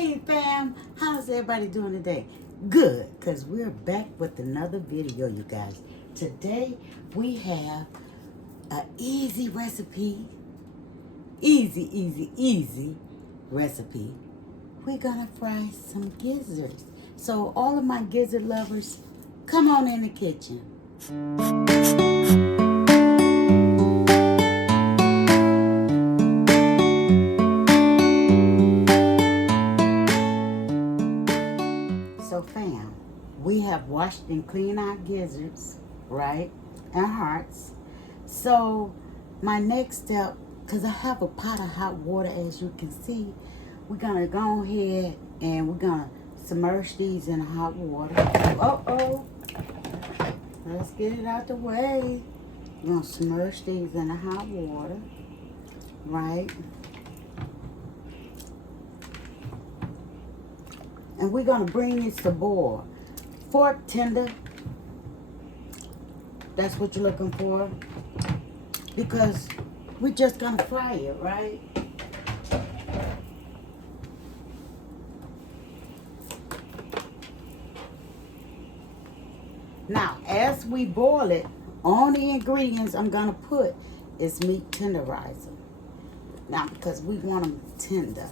Hey fam, how's everybody doing today? Good, because we're back with another video, you guys. Today we have an easy recipe. Easy recipe. We're gonna fry some gizzards. So all of my gizzard lovers, come on in the kitchen. So fam, we have washed and cleaned our gizzards, right? And hearts. So my next step, because I have a pot of hot water, as you can see, we're gonna go ahead and we're gonna submerge these in hot water. Let's get it out the way. We're gonna submerge these in the hot water, right? And we're gonna bring this to boil. Fork tender, that's what you're looking for, because we're just gonna fry it, right? Now, as we boil it, on the ingredients I'm gonna put is meat tenderizer. Now, because we want them tender,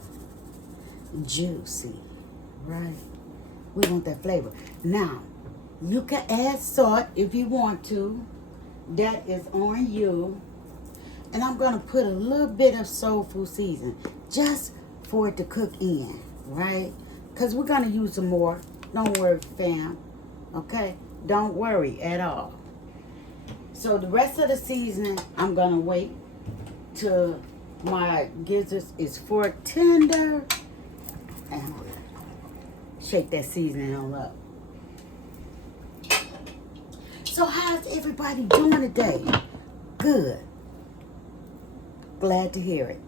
juicy, right? We want that flavor. Now, you can add salt if you want to. That is on you. And I'm gonna put a little bit of soul food seasoning just for it to cook in, right? Because we're gonna use some more. Don't worry, fam. Okay? Don't worry at all. So the rest of the seasoning, I'm gonna wait till my gizzards is fork tender. And shake that seasoning on up. So how's everybody doing today? Good. Glad to hear it.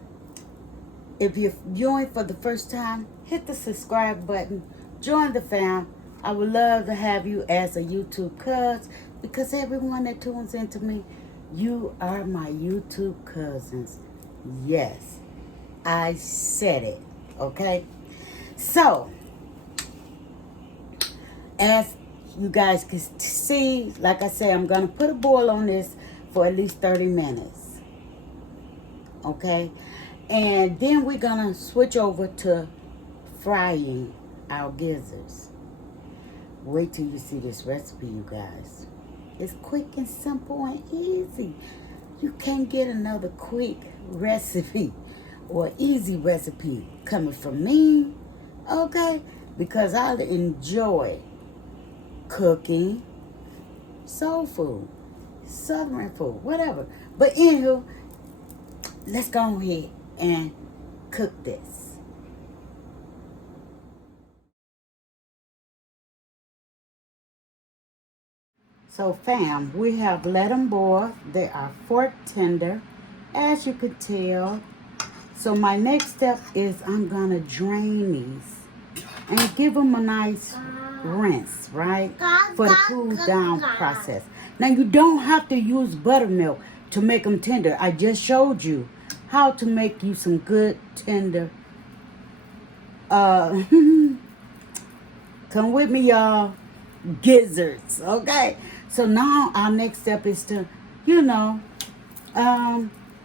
If you're viewing for the first time, hit the subscribe button. Join the fam. I would love to have you as a YouTube cuz, because everyone that tunes into me, you are my YouTube cousins. Yes, I said it. Okay? So, as you guys can see, like I said, I'm going to put a boil on this for at least 30 minutes. Okay? And then we're going to switch over to frying our gizzards. Wait till you see this recipe, you guys. It's quick and simple and easy. You can't get another quick recipe or easy recipe coming from me. Okay? Because I enjoy cooking soul food, southern food, whatever. But anywho, let's go ahead and cook this. So fam, we have let them boil. They are fork tender, as you could tell. So my next step is I'm gonna drain these and give them a nice rinse, right? For the cool down process. Now you don't have to use buttermilk to make them tender. I just showed you how to make you some good tender. Come with me, y'all. Gizzards, okay? So now our next step is to,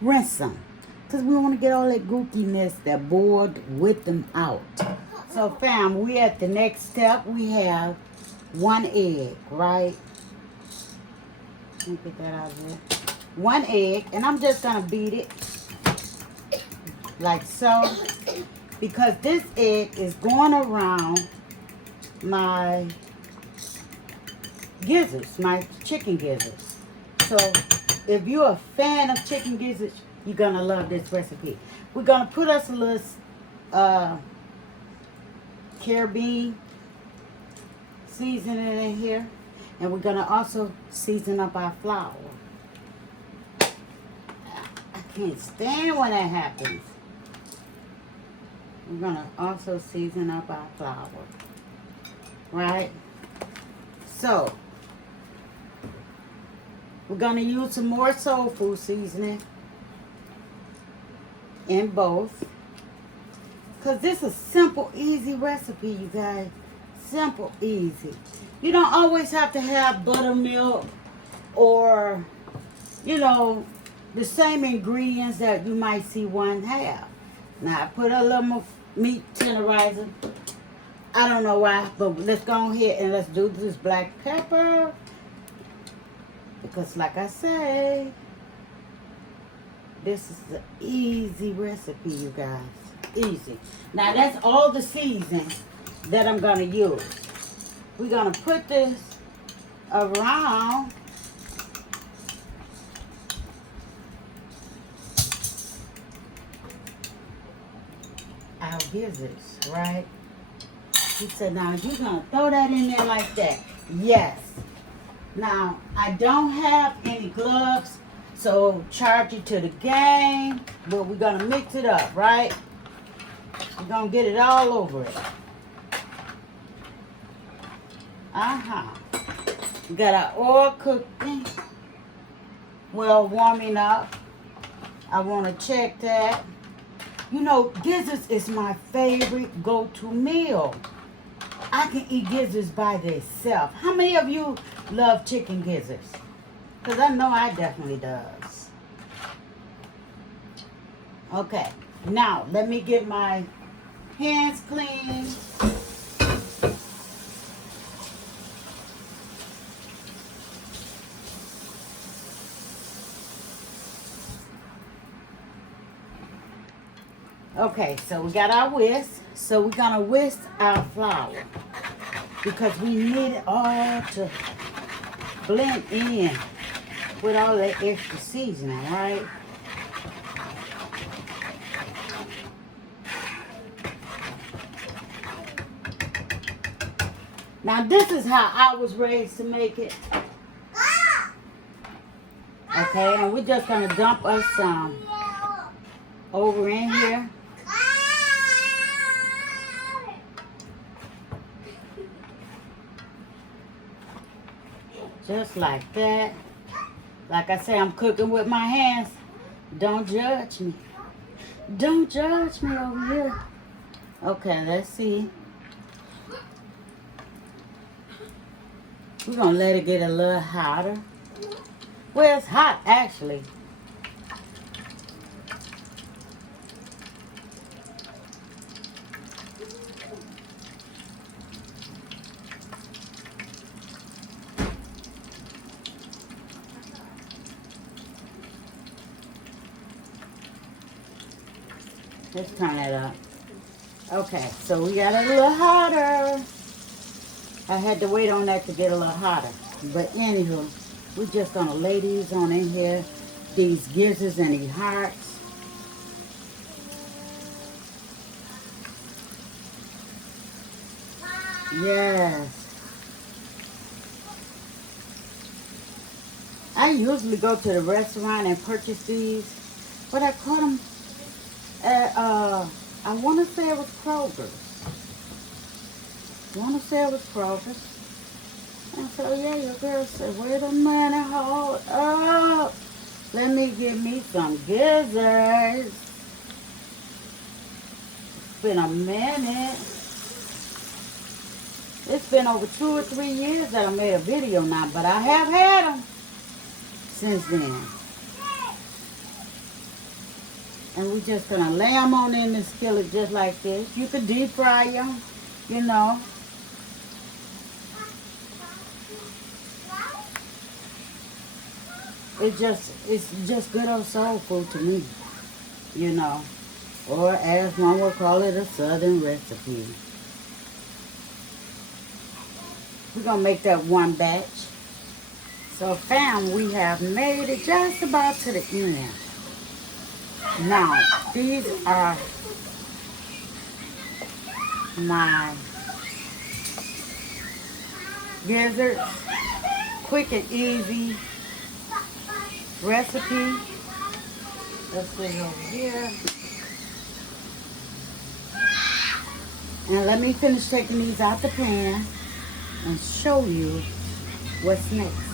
rinse them. Because we want to get all that gookiness that boiled with them out. So fam, we at the next step. We have 1 egg, right? Let me get that out of there. 1 egg, and I'm just going to beat it like so. Because this egg is going around my gizzards, my chicken gizzards. So if you're a fan of chicken gizzards, you're gonna love this recipe. We're gonna put us a little carabine seasoning in here, and we're gonna also season up our flour. I can't stand when that happens. We're gonna also season up our flour, right? So we're gonna use some more soul food seasoning in both, Because this is a simple, easy recipe, you guys. Simple, easy. You don't always have to have buttermilk or, you know, the same ingredients that you might see one have. Now, I put a little more meat tenderizer. I don't know why, but let's go ahead and let's do this black pepper. Because like I say, this is an easy recipe, you guys. Easy. Now, that's all the seasoning that I'm going to use. We're going to put this around our gizzards, right? He said, now you're going to throw that in there like that. Yes. Now, I don't have any gloves, so charge it to the game. But we're going to mix it up, right? We're going to get it all over it. We got our oil cooking. Well, warming up. I want to check that. You know, gizzards is my favorite go-to meal. I can eat gizzards by themselves. How many of you love chicken gizzards? Because I know I definitely does. Okay. Now, let me get my hands clean. Okay, so we got our whisk. So we're going to whisk our flour because we need it all to blend in with all that extra seasoning, right? Now, this is how I was raised to make it. Okay, and we're just going to dump us some over in here. Just like that. Like I say, I'm cooking with my hands. Don't judge me. Don't judge me over here. Okay, let's see. We're going to let it get a little hotter. Well, it's hot, actually. Let's turn it up. Okay, so we got it a little hotter. I had to wait on that to get a little hotter. But anywho, we're just going to lay these on in here. These gizzards and these hearts. Yes. I usually go to the restaurant and purchase these. But I caught them at, I want to say it was Kroger's. And so, yeah, your girl said, wait a minute, hold up. Let me get me some gizzards. It's been a minute. It's been over 2 or 3 years that I made a video now, but I have had them since then. And we're just going to lay them on in the skillet just like this. You could deep fry them, you know. It's just good old soul food to me, you know. Or as one would call it, a southern recipe. We're going to make that one batch. So fam, we have made it just about to the end. Now, these are my gizzards. Quick and easy recipe. Let's put it over here. And let me finish taking these out the pan and show you what's next.